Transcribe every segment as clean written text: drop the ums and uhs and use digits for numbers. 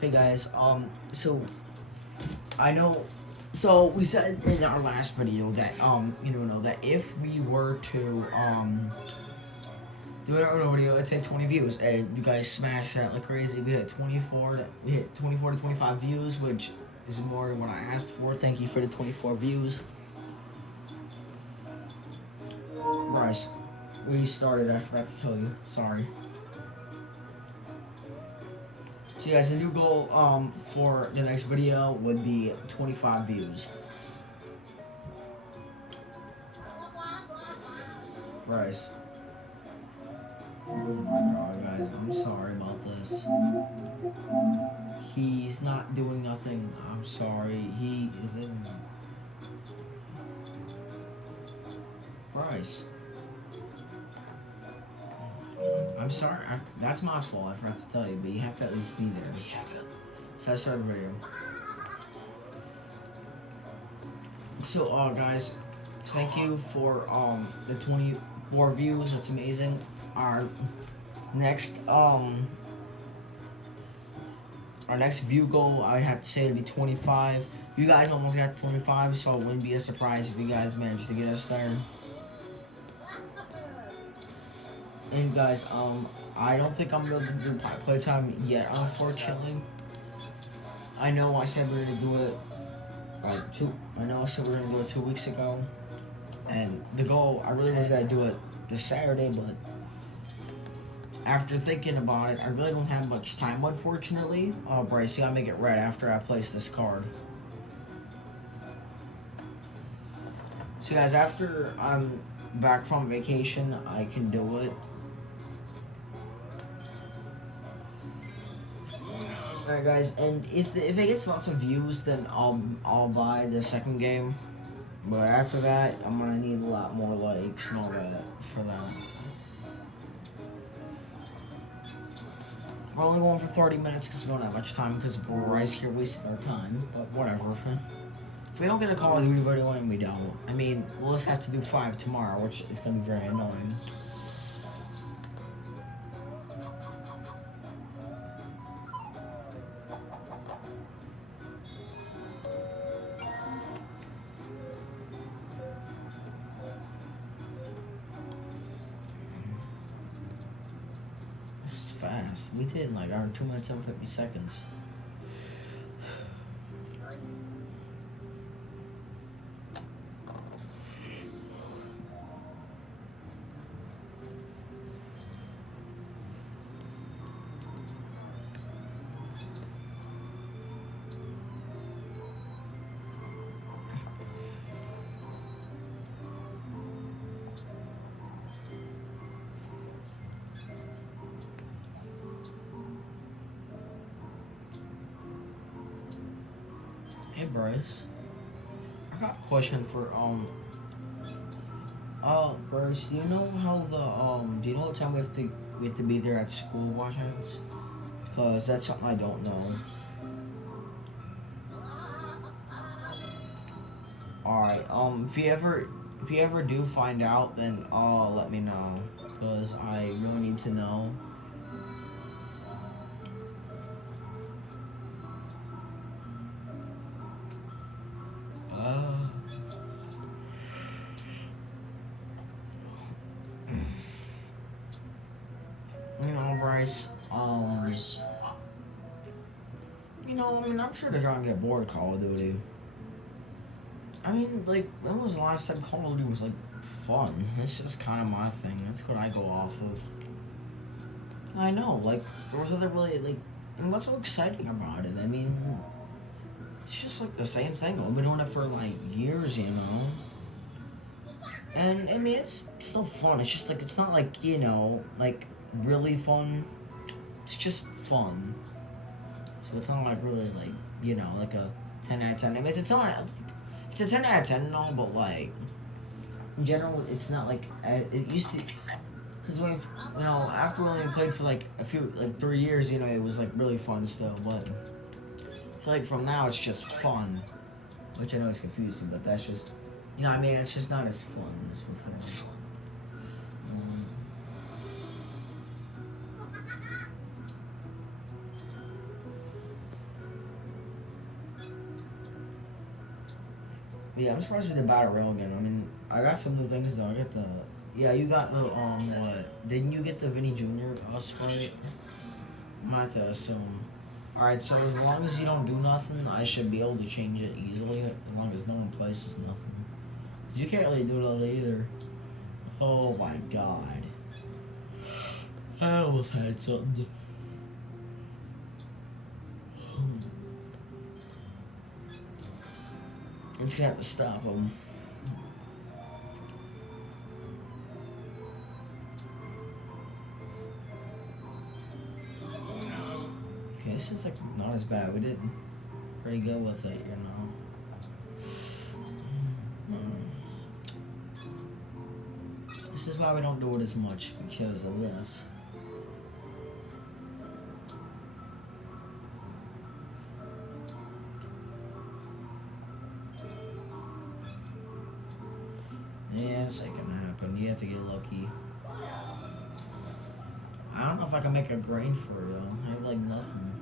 Hey guys, so I know, so we said in our last video that that if we were to do another video, it'd take 20 views, and you guys smashed that like crazy. We hit 24 to 25 views, which is more than what I asked for. Thank you for the 24 views, Bryce. We started. I forgot to tell you. Sorry. So, guys, the new goal for the next video would be 25 views. Bryce. Oh my god, guys, I'm sorry about this. He's not doing nothing. I'm sorry. He is in. Bryce. I'm sorry. That's my fault. I forgot to tell you, but you have to at least be there. So I started the video. So, guys, thank you for the 24 views. That's amazing. Our next view goal, I have to say, would be 25. You guys almost got 25, so it wouldn't be a surprise if you guys managed to get us there. And guys, I don't think I'm gonna do playtime yet, unfortunately. I know I said we were gonna do it I know I said we were gonna do it 2 weeks ago, and the goal, I really was gonna do it this Saturday, but after thinking about it, I really don't have much time, unfortunately. Bryce, you gotta make it right after I place this card. So guys, after I'm back from vacation, I can do it. Alright guys, and if it gets lots of views, then I'll buy the second game. But after that, I'm gonna need a lot more likes and all that for that. We're only going for 30 minutes because we don't have much time because we're right here wasting our time. But whatever. If we don't get a Call of Duty video and we don't, I mean, we'll just have to do 5 tomorrow, which is gonna be very annoying. Fast. We did in like our 2 minutes and 50 seconds. Hey Bryce, I got a question for Bryce, do you know how do you know what time we have to be there at school by chance? Because that's something I don't know. Alright, if you ever do find out, then let me know, because I really need to know. You know, Bryce, you know, I mean, I'm sure they're gonna get bored of Call of Duty. I mean, like, when was the last time Call of Duty was, like, fun? It's just kind of my thing. That's what I go off of. I know, like, there was other really, like, I mean, what's so exciting about it? I mean, it's just, like, the same thing. We've been doing it for, like, years, you know? And, I mean, it's still fun. It's just, like, it's not, like, you know, like, really fun. It's just fun. So it's not, like, really, like, you know, like a 10 out of 10. I mean, it's a 10 out of 10 and all, but, like, in general, it's not, like, it used to, because we've, you know, after we only played for, like, 3 years, you know, it was, like, really fun still, but I feel like from now, it's just fun, which I know is confusing, but that's just, you know, I mean, it's just not as fun as before. Yeah, I'm surprised we did battle royale again. I mean, I got some new things though. I got the. Yeah, you got the what? Didn't you get the Vinny Jr. Sprite? I'm gonna have to assume. Alright, so as long as you don't do nothing, I should be able to change it easily. As long as no one places nothing. 'Cause you can't really do that either. Oh my god. I almost had something. I'm just gonna have to stop him. Okay, this is like not as bad. We did pretty good with it, you know. This is why we don't do it as much because of this. Yeah, it's like gonna happen. You have to get lucky. I don't know if I can make a grain for it though. I have like nothing.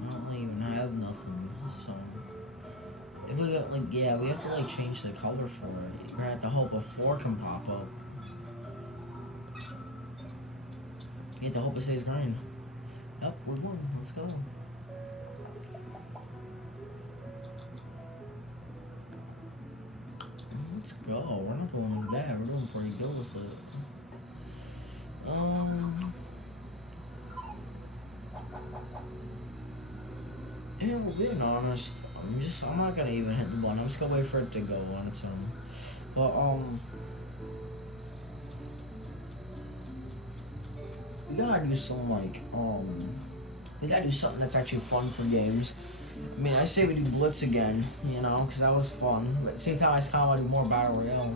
I don't even have nothing. So if we got like yeah, we have to like change the color for it. We're gonna have to hope a 4 can pop up. You have to hope it stays green. Yep, we're one. Let's go. Let's go. We're not doing bad. We're doing pretty good with it. Yeah, well, being honest, I'm not gonna even hit the button. I'm just gonna wait for it to go on its own. But, we gotta do some, like, we gotta do something that's actually fun for games. I mean, I say we do Blitz again, you know, because that was fun. But at the same time, I just kind of want to do more Battle Royale.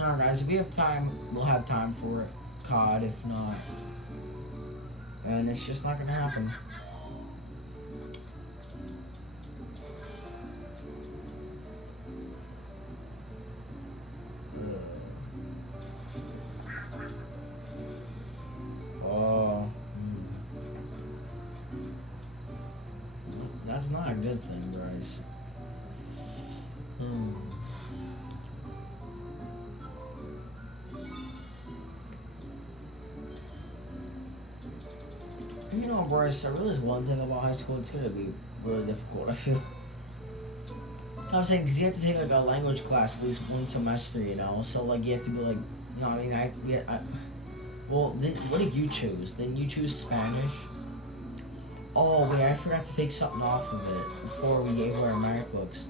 Alright, guys, if we have time, we'll have time for it. COD, if not. And it's just not gonna happen. That's not a good thing, Bryce. You know, Bryce, I realize one thing about high school, it's gonna be really difficult, I feel. I'm saying, because you have to take, like, a language class at least one semester, you know? So, like, you have to go, like, you know what I mean? I have to be, well, what did you choose? Didn't you choose Spanish? Oh, wait, I forgot to take something off of it before we gave her our merit books.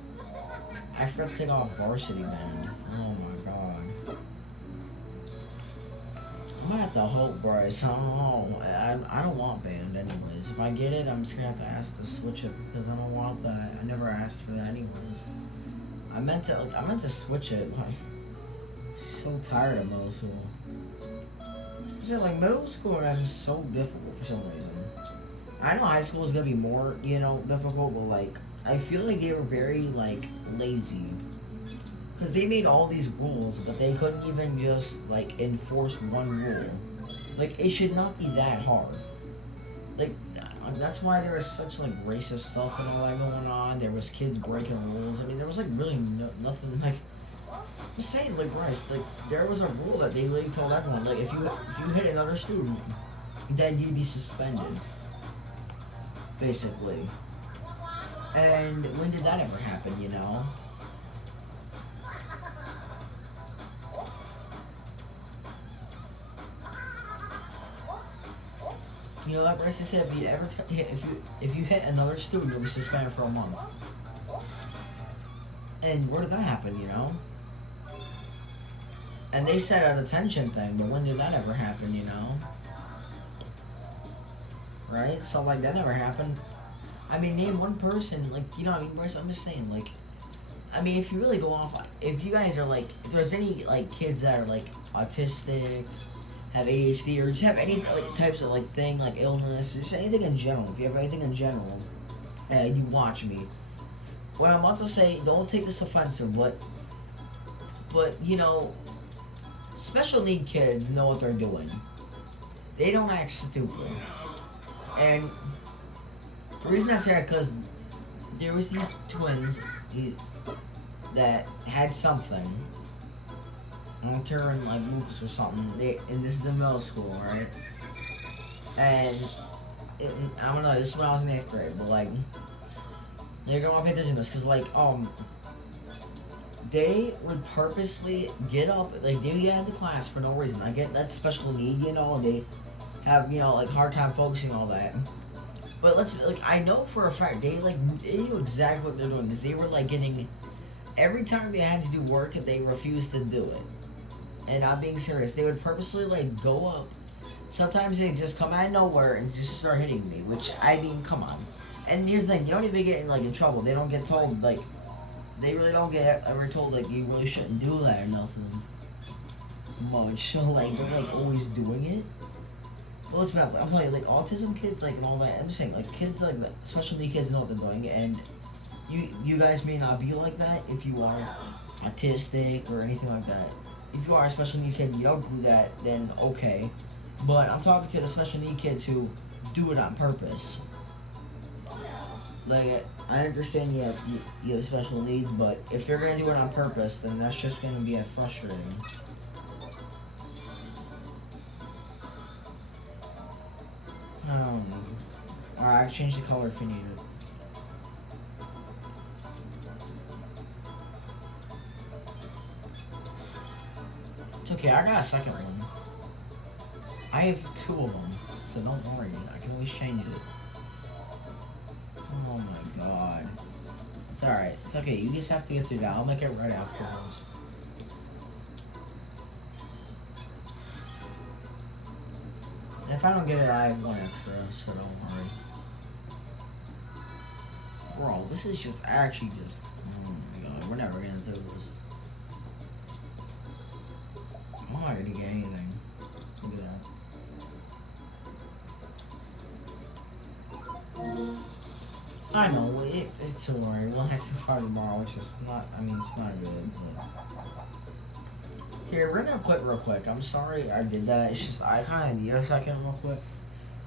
I forgot to take off Varsity Band. Oh, my God. I'm gonna have to hope, Bryce. I don't know. I don't want band anyways. If I get it, I'm just gonna have to ask to switch it because I don't want that. I never asked for that anyways. I meant to switch it. Like, I'm so tired of middle school. Like middle school was just so difficult for some reason. I know high school is gonna be more, you know, difficult, but like I feel like they were very like lazy. Because they made all these rules, but they couldn't even just, like, enforce one rule. Like, it should not be that hard. Like, that's why there was such, like, racist stuff and all that going on. There was kids breaking rules. I mean, there was, like, really nothing, like... I'm saying, like, Bryce, like, there was a rule that they literally told everyone, like, if you hit another student, then you'd be suspended. Basically. And when did that ever happen, you know? You know, like Bryce said, if you ever if you hit another student, you'll be suspended for a month. And where did that happen? You know. And they said a detention thing, but when did that ever happen? You know. Right? So like that never happened. I mean, name one person, like, you know what I mean, Bryce? I'm just saying, like, I mean, if you really go off, like, if you guys are like, if there's any like kids that are like autistic, have ADHD, or just have any like types of like thing, like illness, or just anything in general. If you have anything in general, and you watch me, what I'm about to say, don't take this offensive, but you know, special need kids know what they're doing. They don't act stupid. And the reason I say that because there was these twins that had something. I'm turning like Lucas or something. And this is in middle school, right? And I don't know. This is when I was in 8th grade, but like, you're gonna want to pay attention to this because like they would purposely get up, like they would get out of the class for no reason. I get that special need, you know, they have, you know, like hard time focusing all that. But I know for a fact they knew exactly what they're doing because they were like getting every time they had to do work, they refused to do it. And I'm being serious. They would purposely like go up. Sometimes they just come out of nowhere and just start hitting me, which I mean, come on. And here's the thing: you don't even get like in trouble. They don't get told like they really don't get ever told like you really shouldn't do that or nothing much. So like they're like always doing it. Well, let's be honest. I'm telling you, like autism kids, like and all that. I'm just saying, like kids, like special need kids know what they're doing, and you guys may not be like that if you are autistic or anything like that. If you are a special need kid, and you don't do that, then okay. But I'm talking to the special need kids who do it on purpose. Like I understand you have special needs, but if you're gonna do it on purpose, then that's just gonna be frustrating. Alright, I can change the color if you need it. It's okay, I got a second one. I have 2 of them, so don't worry, I can always change it. Oh my god. It's alright, it's okay, you just have to get through that. I'll make it right afterwards. If I don't get it, I have 1 extra, so don't worry. Bro, this is just actually just... Oh my god, we're never gonna do this. I'm not gonna get anything. Look at that. I know, it's too worry. We'll have to fight tomorrow, which is not, I mean, it's not good, but... Here, we're gonna quit real quick. I'm sorry I did that. It's just, I kind of need a second real quick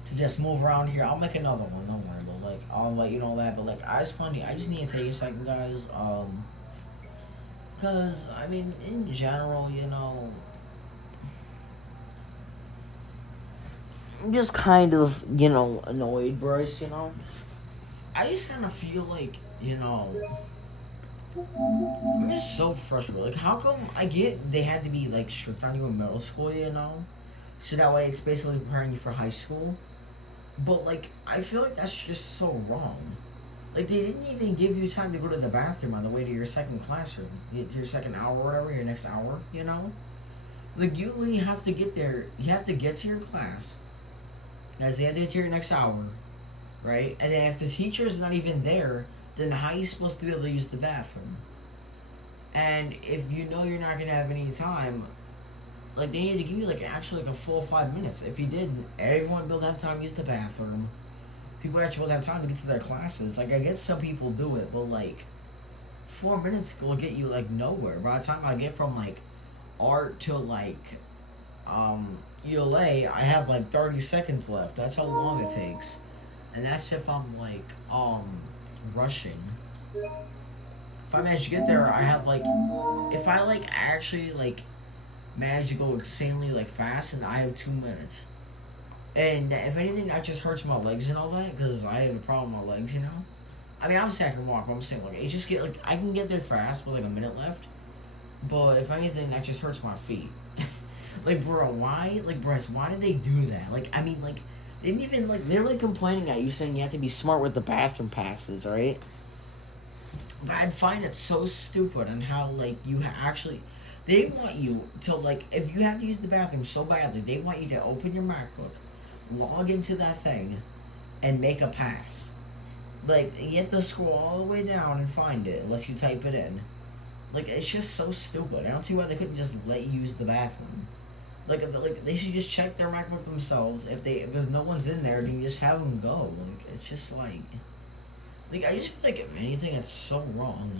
to just move around here. I'll make another one, don't worry, but like, I'll let you know that, but like, I just need to take a second, guys, because, I mean, in general, you know, I'm just kind of, you know, annoyed, Bryce, you know? I just kind of feel like, you know, I'm just so frustrated. Like, how come they had to be, like, strict on you in middle school, you know? So that way it's basically preparing you for high school. But, like, I feel like that's just so wrong. Like, they didn't even give you time to go to the bathroom on the way to your second classroom. Your second hour or whatever, your next hour, you know? Like, you literally have to get there. You have to get to your class. As you have to get to your next hour, right? And then if the teacher's not even there, then how are you supposed to be able to use the bathroom? And if you know you're not going to have any time, like, they need to give you, like, actually, like, a full 5 minutes. If you did, everyone would be able to have time to use the bathroom. People would actually be able to have time to get to their classes. Like, I guess some people do it, but, like, 4 minutes will get you, like, nowhere. By the time I get from, like, art to, like, ELA, I have, like, 30 seconds left. That's how long it takes. And that's if I'm, like, rushing. If I manage to get there, I have, like, if I, like, actually, like, manage to go insanely, like, fast, and I have 2 minutes. And if anything, that just hurts my legs and all that, because I have a problem with my legs, you know? I mean, I'm saying I can walk, but I'm saying, like, it just I can get there fast with, like, a minute left. But if anything, that just hurts my feet. Like, bro, why? Like, Bryce, why did they do that? Like, I mean, like, they didn't even, like, they're, like, complaining at you saying you have to be smart with the bathroom passes, right? But I'd find it so stupid on how, like, you actually... They want you to, like, if you have to use the bathroom so badly, they want you to open your MacBook, log into that thing, and make a pass. Like, you have to scroll all the way down and find it, unless you type it in. Like, it's just so stupid. I don't see why they couldn't just let you use the bathroom. Like, they should just check their MacBook themselves. If there's no one's in there, then you just have them go. Like, it's just like I just feel like if anything, it's so wrong.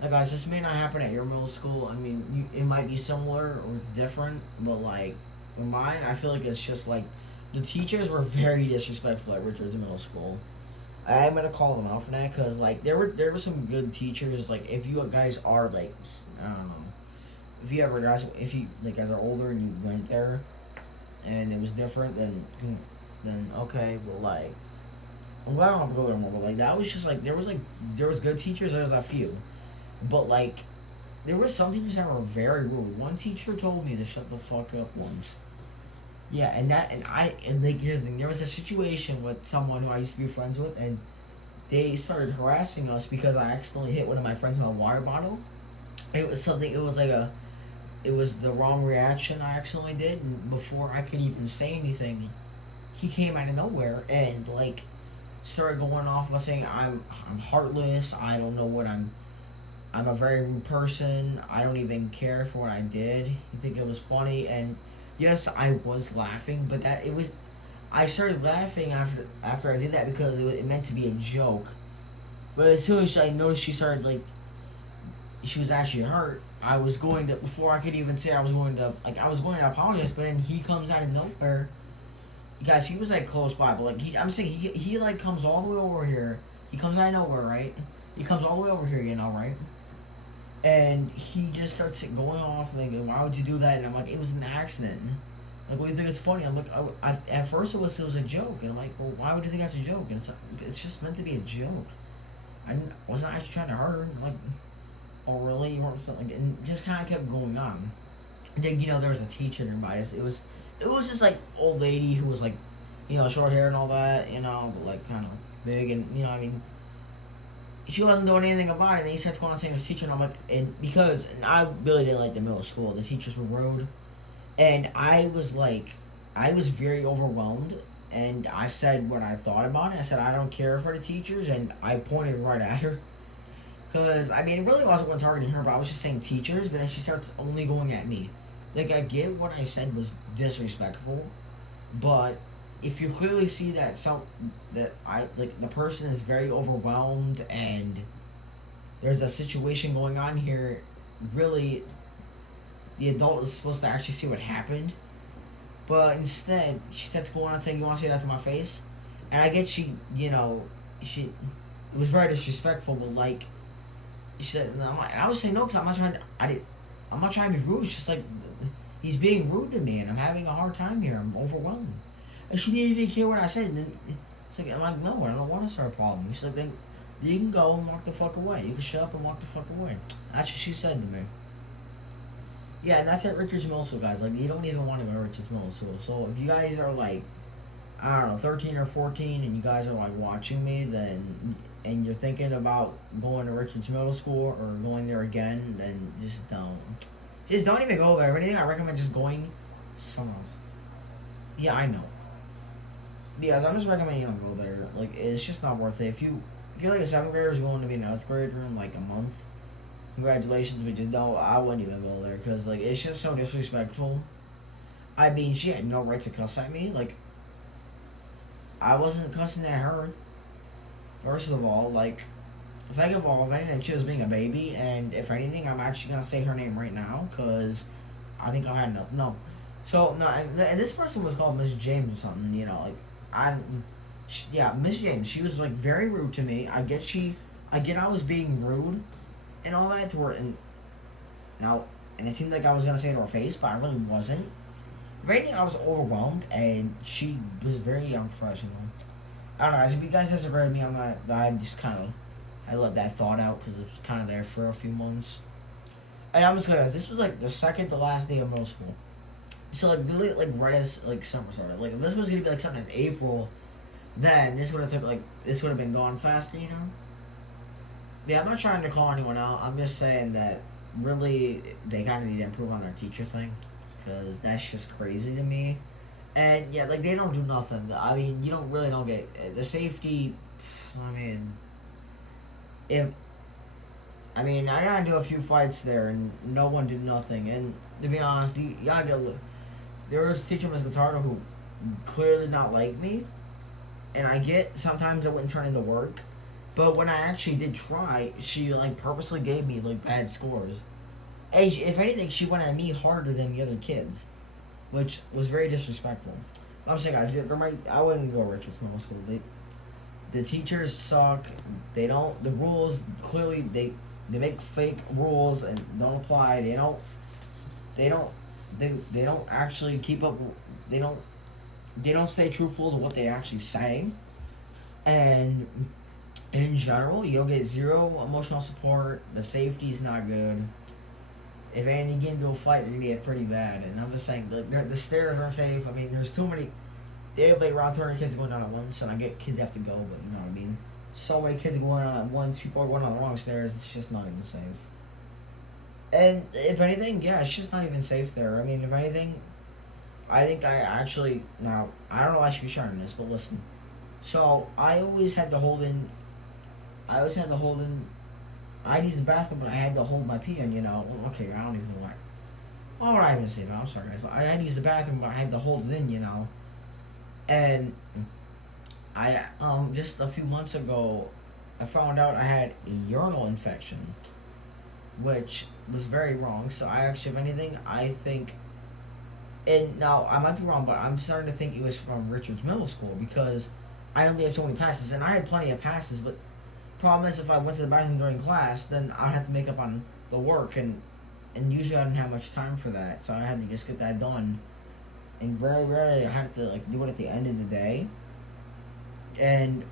Like, guys, this may not happen at your middle school. I mean, it might be similar or different, but like, with mine, I feel like it's just like the teachers were very disrespectful at Richards Middle School. I'm gonna call them out for that because like there were some good teachers. Like, if you guys are like, I don't know, if you ever guys, if you like guys are older and you went there and it was different, then okay, but like, I'm glad I don't have to go there more. But like, that was just like there was good teachers. There was a few, but like, there was some teachers that were very rude. One teacher told me to shut the fuck up once. Yeah, and like, here's the thing. There was a situation with someone who I used to be friends with, and they started harassing us because I accidentally hit one of my friends with a water bottle. It was something. It was like it was the wrong reaction I accidentally did, and before I could even say anything, he came out of nowhere and like started going off about saying I'm heartless. I don't know what I'm a very rude person. I don't even care for what I did. You think it was funny, and yes, I was laughing, but that it was. I started laughing after I did that because it meant to be a joke. But as soon as I noticed she started like she was actually hurt, I was going to before I could even say I was going to apologize. But then he comes out of nowhere. Guys, he was like close by, but like I'm saying he like comes all the way over here. He comes out of nowhere, right? He comes all the way over here, right? And he just starts going off like, why would you do that? And I'm like, it was an accident. Like, what do you think it's funny? I'm like, at first it was a joke, and I'm like, well, why would you think that's a joke? And it's just meant to be a joke. Wasn't actually trying to hurt her. I'm like, oh really? You weren't like, and just kind of kept going on. And then there was a teacher nearby. It was just like old lady who was like, short hair and all that, but like kind of big, and I mean, she wasn't doing anything about it. And then he starts going on saying his teacher, and I'm like, and I really didn't like the middle school. The teachers were rude, and I was very overwhelmed. And I said what I thought about it. I said I don't care for the teachers, and I pointed right at her. Cause I mean, it really wasn't one targeting her, but I was just saying teachers. But then she starts only going at me. Like, I get what I said was disrespectful, but if you clearly see that the person is very overwhelmed and there's a situation going on here, really the adult is supposed to actually see what happened. But instead she starts going on saying, you want to say that to my face? And I get she it was very disrespectful, but like she said, and I was saying no, because I'm not trying to be rude. It's just like he's being rude to me and I'm having a hard time here. I'm overwhelmed. And she didn't even care what I said. And then it's like, I'm like, no, I don't want to start a problem. She's like, then you can go and walk the fuck away. You can shut up and walk the fuck away. That's what she said to me. Yeah, and that's at Richards Middle School, guys. Like, you don't even want to go to Richards Middle School. So if you guys are like, I don't know, 13 or 14, and you guys are like watching me, and you're thinking about going to Richards Middle School or going there again, then just don't. Just don't even go there. If anything, I recommend just going somewhere else. Yeah, I know. Because I'm just recommending you don't go there. Like, it's just not worth it. If you're like a 7th grader who's going to be an 8th grader in like a month, congratulations, but just don't. I wouldn't even go there because like it's just so disrespectful. I mean, she had no right to cuss at me. Like, I wasn't cussing at her. First of all, like, second of all, if anything, she was being a baby, and if anything, I'm actually gonna say her name right now because I think I had enough. No, so no, and this person was called Miss James or something. Like yeah, Miss James. She was like very rude to me. I get I was being rude and all that to her, and it seemed like I was gonna say it to her face, but I really wasn't. If anything, I was overwhelmed, and she was very unprofessional. I don't know, guys. If you guys disagree with me on that, I just kind of I let that thought out because it was kind of there for a few months. And I'm just gonna, guys, this was like the second to last day of middle school. So like literally like right as like summer started. Like if this was gonna be like something in April, then this would have been gone faster, Yeah, I'm not trying to call anyone out. I'm just saying that really they kind of need to improve on their teacher thing, because that's just crazy to me. And yeah, like they don't do nothing. I mean, you don't get the safety. I mean, I gotta do a few fights there, and no one did nothing. And to be honest, you gotta get. There was a teacher, Miss Guitardo, who clearly not like me, and I get sometimes I wouldn't turn in the work, But when I actually did try, she like purposely gave me like bad scores. And if anything, she went at me harder than the other kids, which was very disrespectful. I'm saying, guys, I wouldn't go Richards Middle School. The teachers suck. They don't. The rules clearly they make fake rules and don't apply. They don't. They don't actually keep up. They don't. They don't stay truthful to what they actually say. And in general, you'll get zero emotional support. The safety's not good. If anything, get into a fight, you're gonna get pretty bad. And I'm just saying, the stairs aren't safe. I mean, there's too many. They have like around 200 kids going down at once, and I get kids have to go, but you know what I mean. So many kids going on at once. People are going on the wrong stairs. It's just not even safe. And if anything, yeah, it's just not even safe there. I mean, if anything, I think I actually now I don't know why I should be sharing this, but listen. So I always had to hold in. I always had to hold in. I'd use the bathroom, but I had to hold my pee in. You know, okay, I don't even know why. Why would I even say that? I'm sorry, guys, but I had to use the bathroom, but I had to hold it in. You know, and I just a few months ago, I found out I had a urinal infection, which was very wrong. So I actually, if anything, I think. And now I might be wrong, but I'm starting to think it was from Richards Middle School because I only had so many passes, and I had plenty of passes. But problem is, if I went to the bathroom during class, then I'd have to make up on the work, and usually I didn't have much time for that, so I had to just get that done. And very rarely I had to like do it at the end of the day. And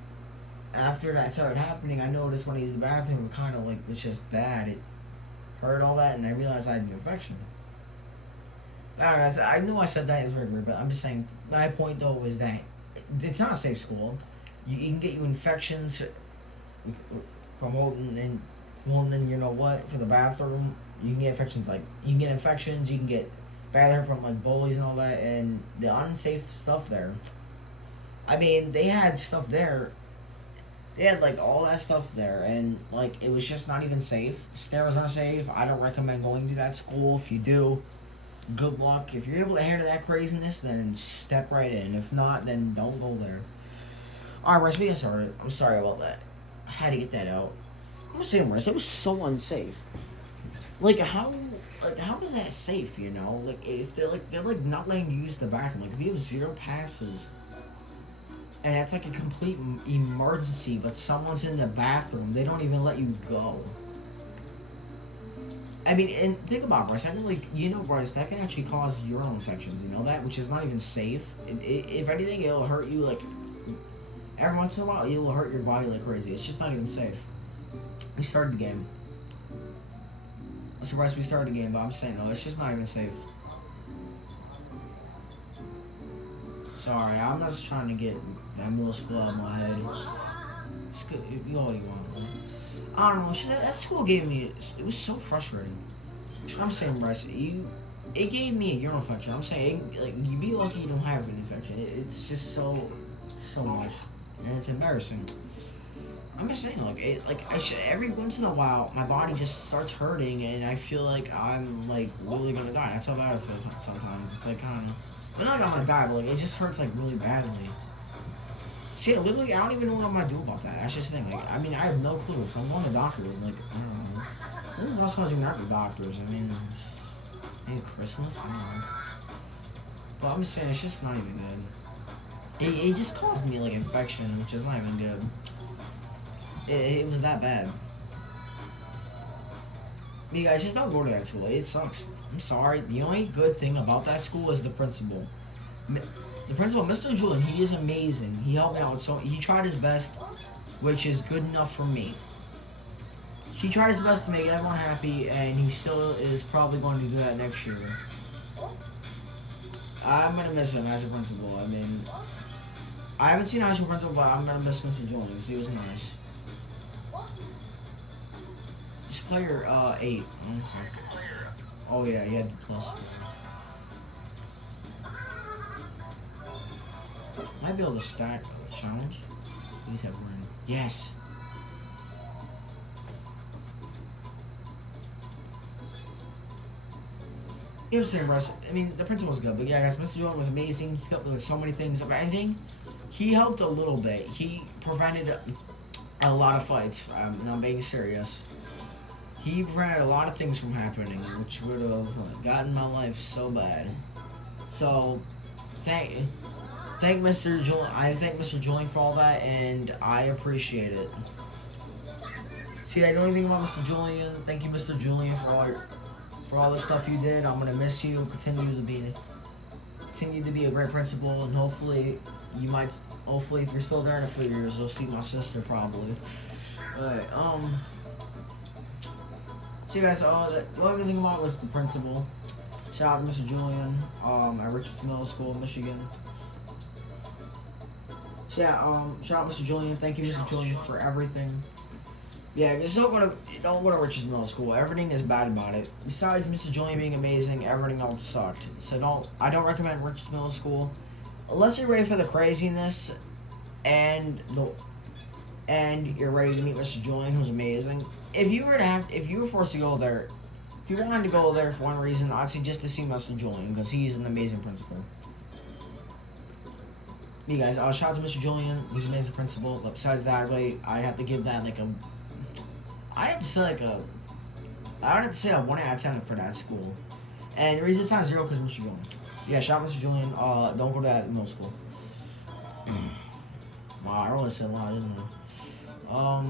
after that started happening, I noticed when I used the bathroom, it kind of like was just bad. It hurt all that, and I realized I had an infection. Alright, I knew I said that, it was very weird, but I'm just saying, my point though is that it's not a safe school. You can get you infections from holding in, you know what, for the bathroom. You can get infections you can get bad hair from like bullies and all that, and the unsafe stuff there. I mean, they had stuff there. They had like all that stuff there, and like it was just not even safe. The stairs aren't safe. I don't recommend going to that school. If you do, good luck. If you're able to handle that craziness, then step right in. If not, then don't go there. Alright, Bryce, we get started. I'm sorry about that. I had to get that out. I'm saying, Bryce, it was so unsafe. Like how is that safe, you know? Like if they're not letting you use the bathroom. Like if you have 0 passes and it's like a complete emergency, but someone's in the bathroom, they don't even let you go. I mean, and think about it, Bryce. I think, Bryce, that can actually cause urinal infections. You know that, which is not even safe. If anything, it'll hurt you. Like every once in a while, it will hurt your body like crazy. It's just not even safe. We started the game. I'm surprised we started the game, but I'm saying no, it's just not even safe. Sorry, I'm just trying to get that middle school out of my head. Just you all you want. Man. I don't know. That school gave me. It was so frustrating. I'm saying, Bryce, it gave me a urinal infection. I'm saying, like, you be lucky you don't have an infection. It's just so much, and it's embarrassing. I'm just saying, every once in a while, my body just starts hurting, and I feel like I'm like really gonna die. That's how bad I feel sometimes. It's like kind of, well, not I'm gonna die, but like it just hurts like really badly. See, literally, I don't even know what I'm gonna do about that. That's just the thing. Like, I mean, I have no clue. So I'm going to the doctor. Like, I don't know. When was the last time I was even at the doctors? I mean, maybe Christmas? I don't know. But I'm just saying, it's just not even good. It just caused me, like, infection, which is not even good. It was that bad. You guys, just don't go to that school. It sucks. I'm sorry. The only good thing about that school is the principal. The principal, Mr. Julian, he is amazing. He helped me out, so he tried his best, which is good enough for me. He tried his best to make everyone happy, and he still is probably going to do that next year. I'm going to miss him as a principal. I mean, I haven't seen a high school principal, but I'm going to miss Mr. Julian because he was nice. This player, 8. Okay. Oh, yeah, he had the plus. Might be able to stack a challenge. Please have one. Yes. You know what I'm saying, Russ? I mean, the principal was good, but yeah, guys, Mr. Jordan was amazing. He helped me with so many things. If anything, he helped a little bit. He prevented a lot of fights. And I'm being serious. He prevented a lot of things from happening, which would have gotten my life so bad. So, thank Mr. Julian. I thank Mr. Julian for all that, and I appreciate it. See, I know anything about Mr. Julian. Thank you, Mr. Julian, for all the stuff you did. I'm gonna miss you. Continue to be a great principal, and hopefully if you're still there in a few years, you'll see my sister probably. Alright, so you guys, the only thing about was the principal. Shout out to Mr. Julian, at Richards Middle School, Michigan. So yeah, shout out Mr. Julian. Thank you, Mr. Julian, for everything. Yeah, just don't go to Richards Middle School. Everything is bad about it. Besides Mr. Julian being amazing, everything else sucked. So I don't recommend Richards Middle School unless you're ready for the craziness and you're ready to meet Mr. Julian, who's amazing. If you were forced to go there, if you wanted to go there for one reason, I'd suggest to see Mr. Julian because he's an amazing principal. You guys, shout out to Mr. Julian. He's an amazing principal. But besides that, really, I'd have to give that I'd have to say a 1 out of 10 for that school. And the reason it's not 0 because Mr. Julian. Yeah, shout out Mr. Julian. Don't go to that middle school. Wow, I really said a lot, didn't I?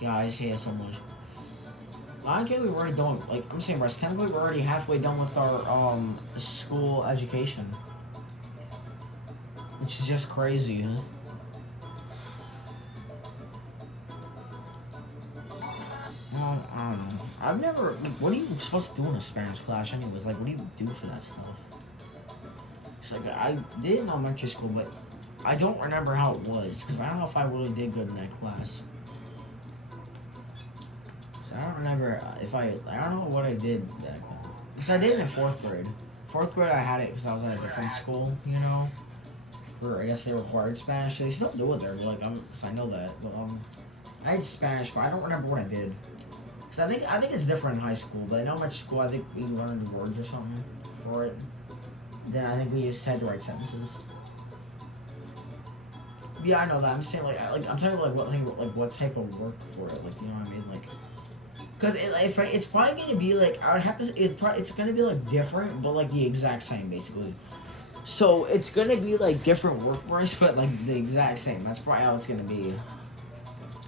Guys, yeah, so much. I can't believe we're already done. Like, I'm saying, Russ, technically we're already halfway done with our school education. Which is just crazy, huh? Well, I don't know. I've never. What are you supposed to do in a Spanish class, anyways? Like, what do you do for that stuff? It's like I did in elementary school, but I don't remember how it was because I don't know if I really did good in that class. So I don't remember if I don't know what I did that class. Because I did it in 4th grade. 4th grade, I had it because I was at a different school, you know. Where I guess they required Spanish. They still do it there, but so I know that. But I had Spanish, but I don't remember what I did. Cause I think it's different in high school, but in elementary school I think we learned words or something for it. Then I think we just had to write sentences. Yeah, I know that. I'm just saying I'm talking about what type of work for it, like you know what I mean, like. Cause it's probably gonna be like I would have to. It's gonna be like different, but like the exact same basically. So it's gonna be like different work price, but like the exact same. That's probably how it's gonna be.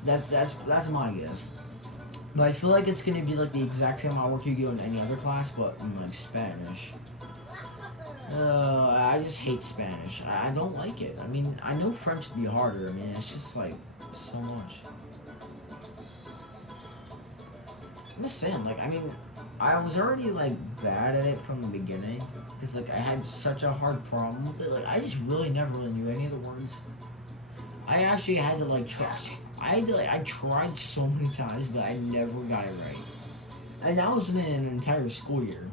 That's my guess. But I feel like it's gonna be like the exact same amount of work you do in any other class, but in like Spanish. I just hate Spanish. I don't like it. I mean, I know French would be harder. I mean, it's just like so much. I'm just saying, like, I mean, I was already like bad at it from the beginning because like I had such a hard problem with it. Like, I just really never really knew any of the words. I actually had to like try. I tried so many times, but I never got it right. And that was in an entire school year.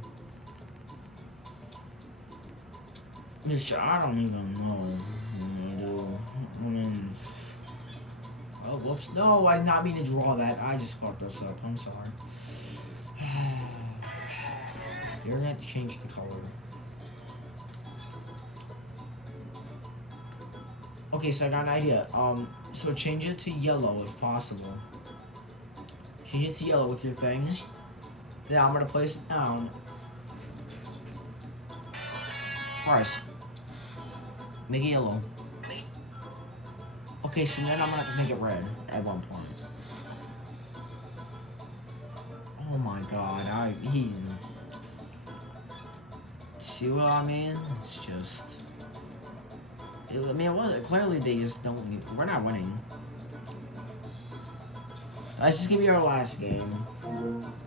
Which I don't even know. Oh, whoops. No, I did not mean to draw that. I just fucked us up. I'm sorry. You're gonna have to change the color. Okay, so I got an idea. So change it to yellow if possible. Change it to yellow with your thing. Then I'm gonna place it down. Alright. Make it yellow. Okay, so then I'm gonna have to make it red at one point. Oh my god, see what I mean? It's just... I mean, clearly they just don't need... We're not winning. This is gonna be our last game.